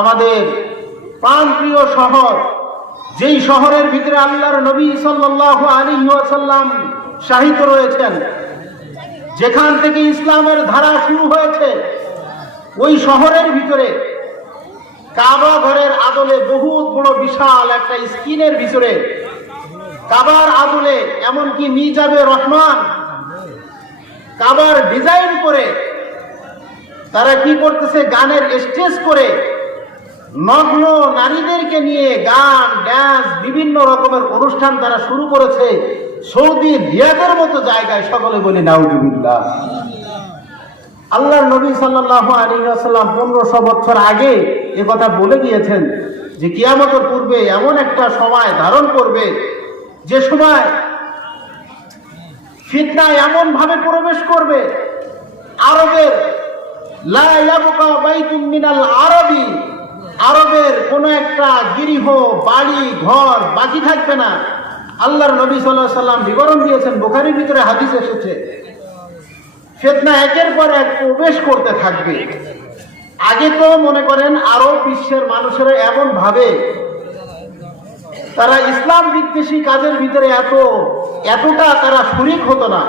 আমাদের প্রাণপ্রিয় শহর, যেই শহরের ভিতরে আল্লাহর নবী সাল্লাল্লাহু আলাইহি ওয়াসাল্লাম শাহিদ রয়েছেন, যেখান থেকে ইসলামের ধারা শুরু হয়েছে, ওই শহরের ভিতরে কাবা ঘরের আদলে বহুত বড় বিশাল একটা স্ক্রিনের ভিতরে কাবার আদলে এমনকি মিজাবে রহমান কাবার ডিজাইন করে তারা কি করতেছে, গানের স্টেজ করে নগ্ন নারীদেরকে নিয়ে গান ড্যান্স বিভিন্ন রকমের অনুষ্ঠান তারা শুরু করেছে সৌদি রিয়াদের মতো জায়গায়। সকলে বলি নাউজুবিল্লাহ। আল্লাহর নবী সাল্লাল্লাহু আলাইহি ওয়াসাল্লাম 1500 বছর আগে এ কথা বলে গিয়েছেন যে কিয়ামতের পূর্বে এমন একটা সময় ধারণ করবে যে সময় ফিতনা এমন ভাবে প্রবেশ করবে, আরবের লা ইয়াবকা বাইতুম মিনাল আরবি, আরবের কোন একটা গৃহ বাড়ি ঘর বাকি থাকবে না। আল্লাহর নবী সাল্লাল্লাহু আলাইহি ওয়াসাল্লাম বিবরণ দিয়েছেন, বুখারীর ভিতরে হাদিস এসেছে। ফিতনা একের পর এক প্রবেশ করতে থাকবে। আগে তো মনে করেন আরব বিশ্বের মানুষেরা এমন ভাবে তারা ইসলাম বিদ্বেষী কাজের ভিতরে এতটা তারা শরীক হতো না,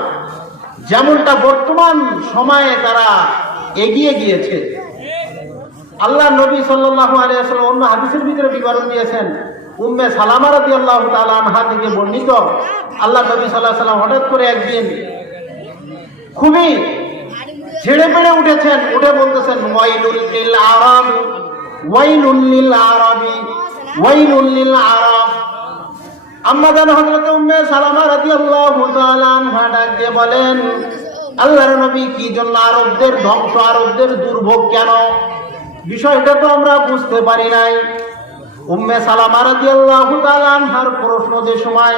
যেমনটা বর্তমান সময়ে তারা এগিয়ে গিয়েছে। আল্লাহ নবী সাল্লাল্লাহু আলাইহি ওয়াসাল্লাম অন্য হাদিসের ভিতরে বিবরণ দিয়েছেন, উম্মে সালামা রাদিয়াল্লাহু তাআলা আনহা থেকে বর্ণিত, আল্লাহ নবী সাল্লাল্লাহু আলাইহি ওয়াসাল্লাম হঠাৎ করে একদিন খুবই ছেড়ে পেড়ে উঠেছেন, উঠে বলতেছেন ওয়াইলুল লিল আরাব, ওয়াইলুল লিল আরাবি, ওয়াইলুল লিল আরাব। আম্মা জান হযরত উম্মে সালামা রাদিয়াল্লাহু তাআলা আনহা ডাক দিয়ে বলেন, আল্লাহর নবী কি জন্য আরবদের ধ্বংস, আরবদের দুর্ভোগ কেন? বিষয়টা তো আমরা বুঝতে পারি নাই। উম্মে সালামা রাদিয়াল্লাহু তাআলা আনহার প্রশ্ন যে সময়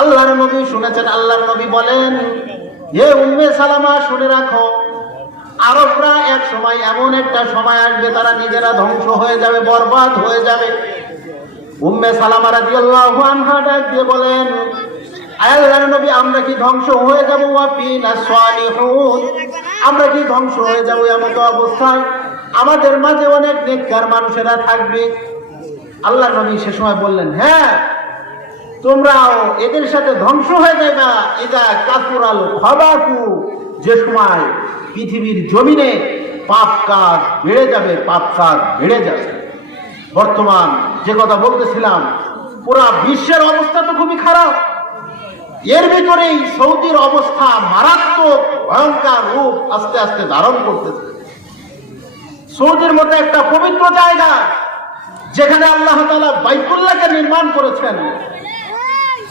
আল্লাহর নবী শুনেছেন, আল্লাহর নবী বলেন, হে উম্মে সালামা শুনে রাখো, আরবরা এক সময় এমন একটা সময় আসবে তারা নিজেরা ধ্বংস হয়ে যাবে, বরবাদ হয়ে যাবে। উম্মে সালামা রাদিয়াল্লাহু আনহা ডাক দিয়ে বলেন, আল্লাহর নবী আমরা কি ধ্বংস হয়ে যাব? ওয়া ফিনা সালিহুন, আমরা কি ধ্বংস হয়ে যাব এমন অবস্থায় আমাদের মাঝে অনেক নেককার মানুষেরা থাকবে? আল্লাহর নবী সে সময় বললেন, হ্যাঁ তোমরাও এদের সাথে ধ্বংস হয়ে যাবে। ইদা কাসুরাল খাবাতু, যে সময় পৃথিবীর জমিনে পাপ কাজ বেড়ে যাবে, পাপ কাজ বেড়ে যাবে। বর্তমান যে কথা বলতেছিলাম, পুরা বিশ্বের অবস্থা তো খুবই খারাপ, এর ভিতরেই সৌদির অবস্থা মারাত্মক ভয়ঙ্কর রূপ আস্তে আস্তে ধারণ করতেছে। সৌদির মতো একটা পবিত্র জায়গা যেখানে আল্লাহ তাআলা বাইতুল্লাহকে নির্মাণ করেছেন,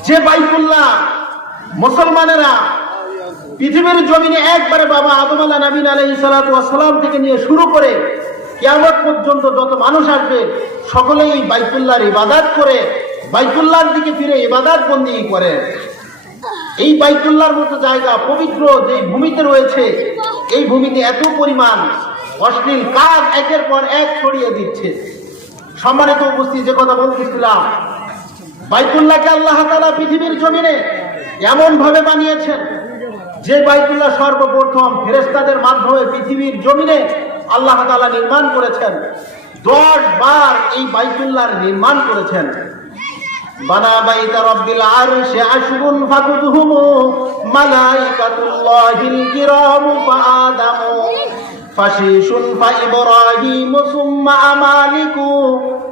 যে বাইতুল্লাহ মুসলমানেরা পৃথিবীর জমিনে একবারে বাবা আদম আলাইহিস সালাম থেকে নিয়ে শুরু করে কিয়ামত পর্যন্ত যত মানুষ আসবে সকলেই বাইতুল্লাহর ইবাদত করে, বাইতুল্লাহর দিকে ফিরে ইবাদত বন্দেগী করে। এই বাইতুল্লাহর মতো জায়গা পবিত্র যে ভূমিতে রয়েছে, এই ভূমিতে এত পরিমাণ অশ্লীল কাজ একের পর এক ছড়িয়ে দিচ্ছে। সম্মানিত উপস্থিতি, যে কথা বলতেছিলাম, বাইতুল্লাহকে আল্লাহ তাআলা পৃথিবীর জমিনে এমন ভাবে বানিয়েছেন যে বাইতুল্লাহ সর্বপ্রথম ফেরেশতাদের মাধ্যমে পৃথিবীর জমিনে আল্লাহ তাআলা নির্মাণ করেছেন। 10 বার এই বাইতুল্লাহর নির্মাণ করেছেন। বানা বাইতা রাব্বিল আরশি আশরুন ফাকুতুহুম মালাইকাতুল্লাহিল কিরামু ফাআদামু ফাশিশুন ফা ইব্রাহিম সুম্মা আমালিকু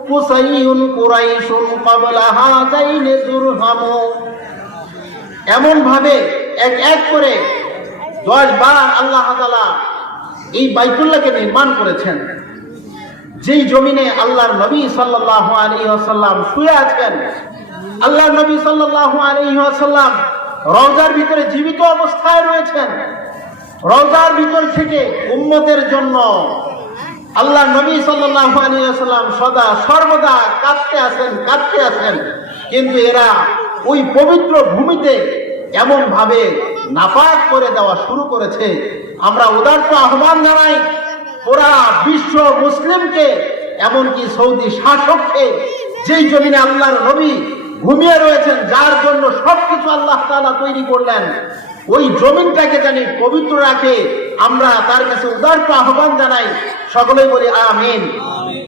কুসাইয়ুন কুরাইশুন ক্বাবলা হাযাইন জুরহামু। এমন ভাবে এক এক করে 10 বার আল্লাহ তাআলা এই বাইতুল্লাহকে নির্মাণ করেছেন, যেই জমিনে আল্লাহর নবী সাল্লাল্লাহু আলাইহি ওয়াসাল্লাম শুয়ে আছেন। আল্লাহর নবী সাল্লাল্লাহু আলাইহি ওয়াসাল্লাম রওজার ভিতরে জীবিত অবস্থায় রয়েছেন। রওজার ভিতর থেকে উম্মতের জন্য আল্লাহর নবী সাল্লাল্লাহু আলাইহি ওয়াসাল্লাম সদা সর্বদা কাঁদতে আছেন, কিন্তু এরা ওই পবিত্র ভূমিতে এমন ভাবে নাপাক করে দেওয়া শুরু করেছে। আমরা উদার্ত আহ্বান জানাই পুরা বিশ্ব মুসলিমকে, এমনকি সৌদি শাসককে, যেই জমিনে আল্লাহর নবী ঘুমিয়ে রয়েছেন, যার জন্য সবকিছু আল্লাহ তাআলা তৈরি করলেন, ওই জমিনটাকে জানি পবিত্র রাখে। আমরা তার কাছে উদার্ত আহ্বান জানাই, সকলেই বলি আমিন।